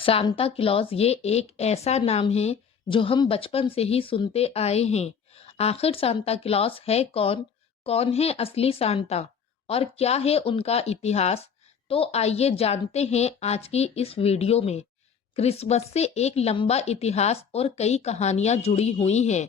Santa Claus ये एक ऐसा नाम है जो हम बचपन से ही सुनते आए हैं। आखिर सांता क्लॉज है कौन? कौन है असली सांता? और क्या है उनका इतिहास? तो आइए जानते हैं आज की इस वीडियो में। क्रिसमस से एक लंबा इतिहास और कई कहानियां जुड़ी हुई हैं।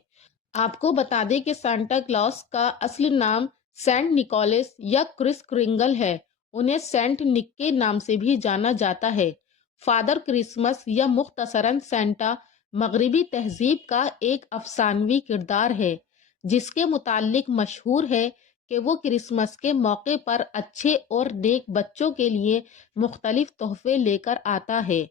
आपको बता दें कि सांता क्लॉज का असली नाम सेंट निकोलस या क्रिस क्रिंगल है। उन्हें सेंट निक के नाम से भी जाना जाता है। फादर क्रिसमस या मुख्तसरन सेंटा मगरिबी तहजीब का एक अफसानवी किरदार है, जिसके मुतालिक मशहूर है कि वो क्रिसमस के मौके पर अच्छे और नेक बच्चों के लिए मुख्तलिफ तोहफे लेकर आता है।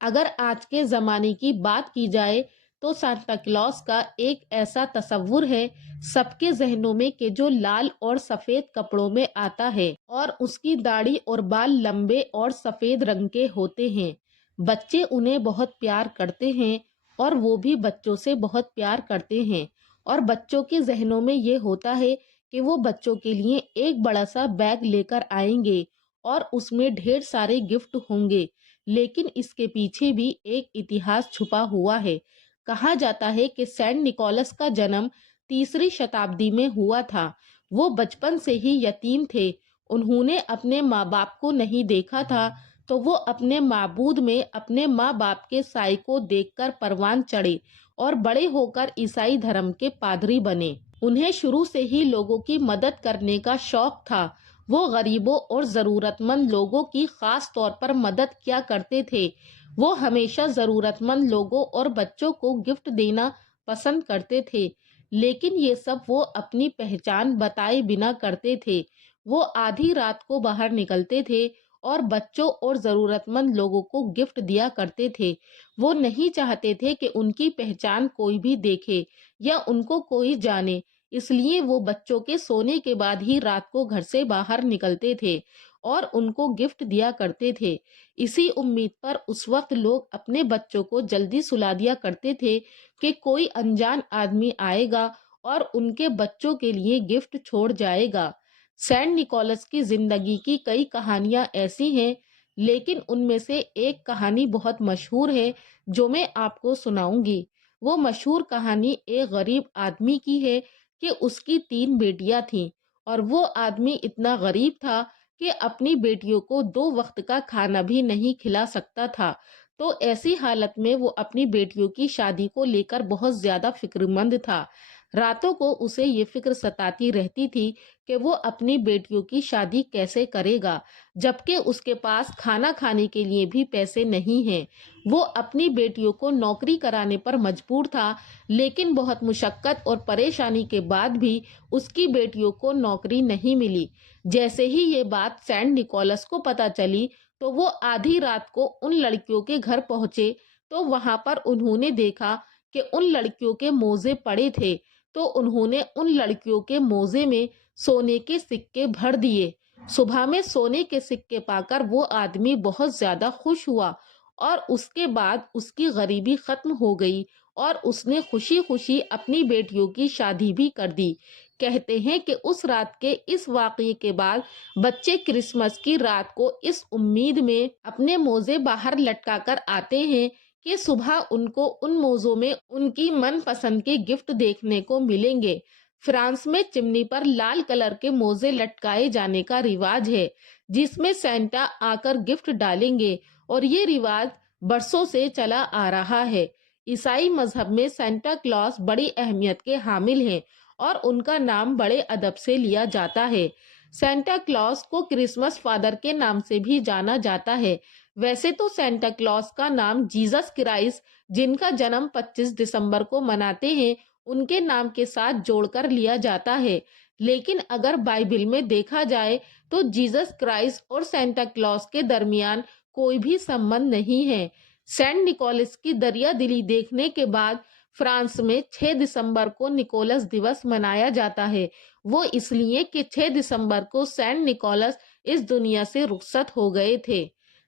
अगर आज के ज़माने की बात की जाए तो सांता क्लॉज का एक ऐसा तस्वुर है सबके जहनों में कि जो लाल और सफेद कपड़ों में आता है और उसकी दाढ़ी और बाल लंबे और सफेद रंग के होते हैं। बच्चे उन्हें बहुत प्यार करते हैं और वो भी बच्चों से बहुत प्यार करते हैं। और बच्चों के जहनों में ये होता है कि वो बच्चों के लिए एक बड़ा सा बैग लेकर आएंगे और उसमें ढेर सारे गिफ्ट होंगे। लेकिन इसके पीछे भी एक इतिहास छुपा हुआ है। कहा जाता है कि सेंट निकोलस का जन्म 3री शताब्दी में हुआ था। वो बचपन से ही यतीम थे। उन्होंने अपने माँ बाप को नहीं देखा था, तो वो अपने माबूद में अपने माँ बाप के साय को देखकर परवान चढ़े और बड़े होकर ईसाई धर्म के पादरी बने। उन्हें शुरू से ही लोगों की मदद करने का शौक था। वो गरीबों और जरूरतमंद लोगों की खास तौर पर मदद किया करते थे। वो हमेशा जरूरतमंद लोगों और बच्चों को गिफ्ट देना पसंद करते थे, लेकिन ये सब वो अपनी पहचान बताए बिना करते थे। वो आधी रात को बाहर निकलते थे और बच्चों और जरूरतमंद लोगों को गिफ्ट दिया करते थे। वो नहीं चाहते थे कि उनकी पहचान कोई भी देखे या उनको कोई जाने, इसलिए वो बच्चों के सोने के बाद ही रात को घर से बाहर निकलते थे और उनको गिफ्ट दिया करते थे। इसी उम्मीद पर उस वक्त लोग अपने बच्चों को जल्दी सुला दिया करते थे कि कोई अनजान आदमी आएगा और उनके बच्चों के लिए गिफ्ट छोड़ जाएगा। सेंट निकोलस की जिंदगी की कई कहानियां ऐसी हैं, लेकिन उनमें से एक कहानी बहुत मशहूर है जो मैं आपको सुनाऊंगी। वो मशहूर कहानी एक गरीब आदमी की है कि उसकी 3 बेटियां थीं और वो आदमी इतना गरीब था कि अपनी बेटियों को 2 वक्त का खाना भी नहीं खिला सकता था। तो ऐसी हालत में वो अपनी बेटियों की शादी को लेकर बहुत ज्यादा फिक्रमंद था। रातों को उसे ये फिक्र सताती रहती थी कि वो अपनी बेटियों की शादी कैसे करेगा, जबकि उसके पास खाना खाने के लिए भी पैसे नहीं हैं। वो अपनी बेटियों को नौकरी कराने पर मजबूर था, लेकिन बहुत मुशक्कत और परेशानी के बाद भी उसकी बेटियों को नौकरी नहीं मिली। जैसे ही ये बात सेंट निकोलस को पता चली, तो वो आधी रात को उन लड़कियों के घर पहुंचे। तो वहां पर उन्होंने देखा कि उन लड़कियों के मोजे पड़े थे। तो उन्होंने उन लड़कियों के मोजे में सोने के सिक्के भर दिए। सुबह में सोने के सिक्के पाकर वो आदमी बहुत ज्यादा खुश हुआ और उसके बाद उसकी गरीबी खत्म हो गई और उसने खुशी खुशी अपनी बेटियों की शादी भी कर दी। कहते हैं कि उस रात के इस वाकये के बाद बच्चे क्रिसमस की रात को इस उम्मीद में अपने मोजे बाहर लटका कर आते हैं कि सुबह उनको उन मोजों में उनकी मनपसंद के गिफ्ट देखने को मिलेंगे। फ्रांस में चिमनी पर लाल कलर के मोजे लटकाए जाने का रिवाज है, जिसमें सेंटा आकर गिफ्ट डालेंगे और ये रिवाज बरसों से चला आ रहा है। ईसाई मजहब में सेंटा क्लॉज बड़ी अहमियत के हामिल हैं और उनका नाम बड़े अदब से लिया जाता है। सेंटा क्लॉज को क्रिसमस फादर के नाम से भी जाना जाता है। वैसे तो सेंटा क्लॉज का नाम जीसस क्राइस्ट, जिनका जन्म 25 दिसंबर को मनाते हैं, उनके नाम के साथ जोड़कर लिया जाता है। लेकिन अगर बाइबल में देखा जाए तो जीसस क्राइस्ट और सेंटा क्लॉज के दरमियान कोई भी संबंध नहीं है। सेंट निकोलस की दरिया दिली देखने के बाद फ्रांस में 6 दिसंबर को निकोलस दिवस मनाया जाता है। वो इसलिए कि 6 दिसंबर को सेंट निकोलस इस दुनिया से रुखसत हो गए थे।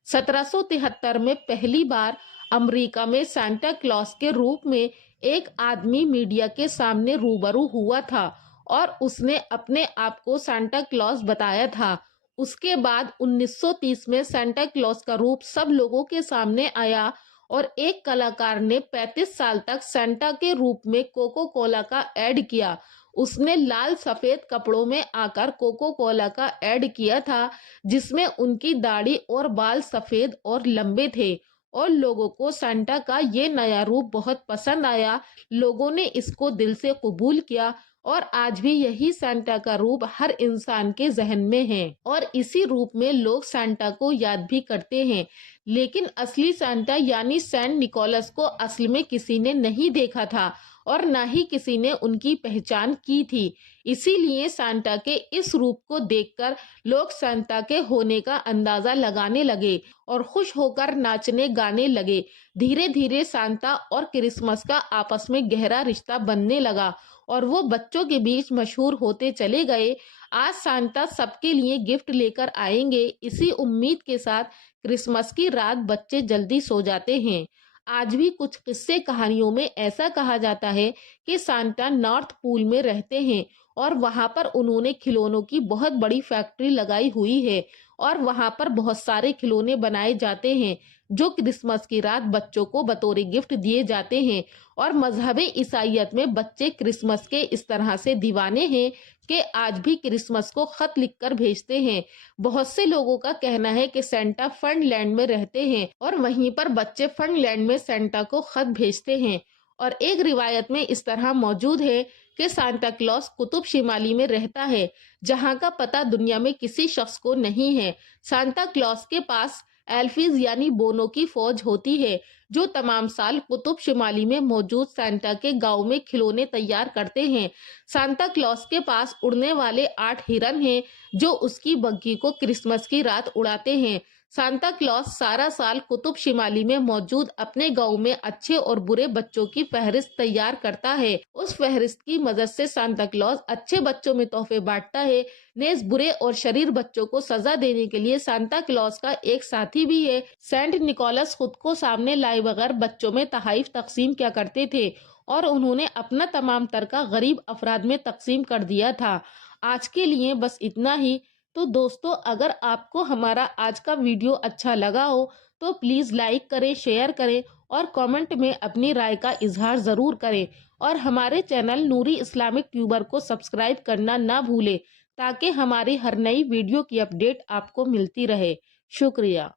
1773 में पहली बार अमेरिका में सांता क्लॉज के रूप में एक आदमी मीडिया के सामने रूबरू हुआ था और उसने अपने आप को सांता क्लॉज बताया था। उसके बाद 1930 में सेंटा क्लॉज का रूप सब लोगों के सामने आया और एक कलाकार ने 35 साल तक सेंटा के रूप में कोको कोला का ऐड किया। उसने लाल सफेद कपड़ों में आकर कोको कोला का ऐड किया था, जिसमें उनकी दाढ़ी और बाल सफेद और लंबे थे, और लोगों को सेंटा का ये नया रूप बहुत पसंद आया। लोगों ने इसको दिल से कबूल किया और आज भी यही सेंटा का रूप हर इंसान के जहन में है और इसी रूप में लोग सेंटा को याद भी करते हैं। लेकिन असली सेंटा यानी सेंट निकोलस को असल में किसी ने नहीं देखा था और न ही किसी ने उनकी पहचान की थी। इसीलिए सेंटा के इस रूप को देखकर लोग सेंटा के होने का अंदाजा लगाने लगे और खुश होकर नाचने गाने लगे। धीरे धीरे सेंटा और क्रिसमस का आपस में गहरा रिश्ता बनने लगा और वो बच्चों के बीच मशहूर होते चले गए। आज सेंटा सबके लिए गिफ्ट लेकर आएंगे, इसी उम्मीद के साथ क्रिसमस की रात बच्चे जल्दी सो जाते हैं। आज भी कुछ किस्से कहानियों में ऐसा कहा जाता है कि सेंटा नॉर्थ पोल में रहते हैं और वहां पर उन्होंने खिलौनों की बहुत बड़ी फैक्ट्री लगाई हुई है और वहां पर बहुत सारे खिलौने बनाए जाते हैं जो क्रिसमस की रात बच्चों को बतौर गिफ्ट दिए जाते हैं। और मजहब ईसाइयत में बच्चे क्रिसमस के इस तरह से दीवाने हैं कि आज भी क्रिसमस को खत लिखकर भेजते हैं। बहुत से लोगों का कहना है कि सेंटा फनलैंड में रहते हैं और वहीं पर बच्चे फनलैंड में सेंटा को खत भेजते हैं। और एक रिवायत में इस तरह मौजूद है कि सांता क्लॉस कुतुब शिमाली में रहता है, जहां का पता दुनिया में किसी शख्स को नहीं है। सांता क्लॉस के पास एल्फीज यानी बोनो की फौज होती है, जो तमाम साल कुतुब शिमाली में मौजूद सांता के गांव में खिलौने तैयार करते हैं। सांता क्लॉस के पास उड़ने वाले 8 हिरन हैं, जो उसकी बग्घी को क्रिसमस की रात उड़ाते हैं। सांता क्लॉस सारा साल कुतुब शिमाली में मौजूद अपने गांव में अच्छे और बुरे बच्चों की फहरिस्त तैयार करता है। उस फहरिस्त की मदद से सांता क्लॉस अच्छे बच्चों में तोहफे बांटता है। नेज बुरे और शरीर बच्चों को सजा देने के लिए सांता क्लॉस का एक साथी भी है। सेंट निकोलस खुद को सामने लाए बगैर बच्चों में तोहफे तकसीम किया करते थे और उन्होंने अपना तमाम तरका गरीब अफराद में तकसीम कर दिया था। आज के लिए बस इतना ही। तो दोस्तों, अगर आपको हमारा आज का वीडियो अच्छा लगा हो तो प्लीज लाइक करें, शेयर करें और कमेंट में अपनी राय का इजहार जरूर करें और हमारे चैनल नूरी इस्लामिक ट्यूबर को सब्सक्राइब करना ना भूलें, ताकि हमारी हर नई वीडियो की अपडेट आपको मिलती रहे। शुक्रिया।